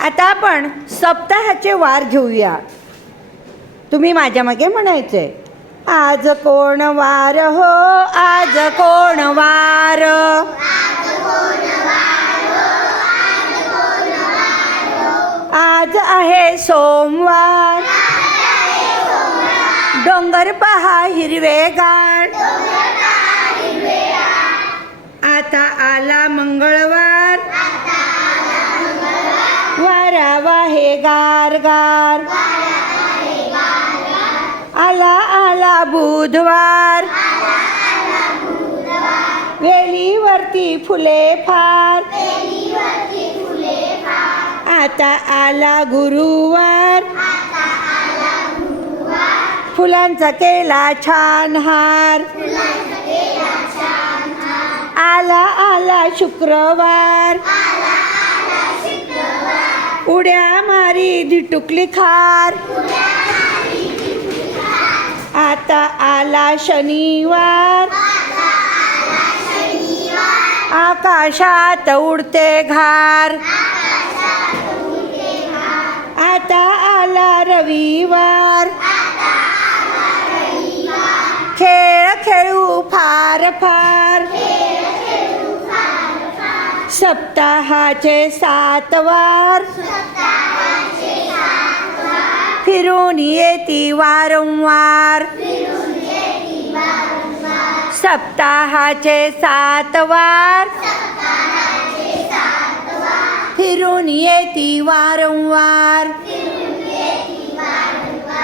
आता आपण सप्ताहाचे वार घेऊया. तुम्ही माझ्या मागे म्हणायचे, आज कोण वार हो, आज कोण वार. आज आहे सोमवार, डोंगर पहा हिरवेगार. आता आला मंगळवार, वारावा हे गार गार. आला आला बुधवार, वेलीवरती फुले फार. आता आला गुरुवार, फुलांचा केला छान हार. आला आला शुक्रवार, उड्या मारी धिटुकली खार. आता आला शनिवार, आकाशात उडते घार. आता आला रविवार, खेळ खेळू फार फार. सप्ताहाचे 7 वार, फिरून येती वारंवार. सप्ताहाचे 7 वार, फिरून येती वारंवार.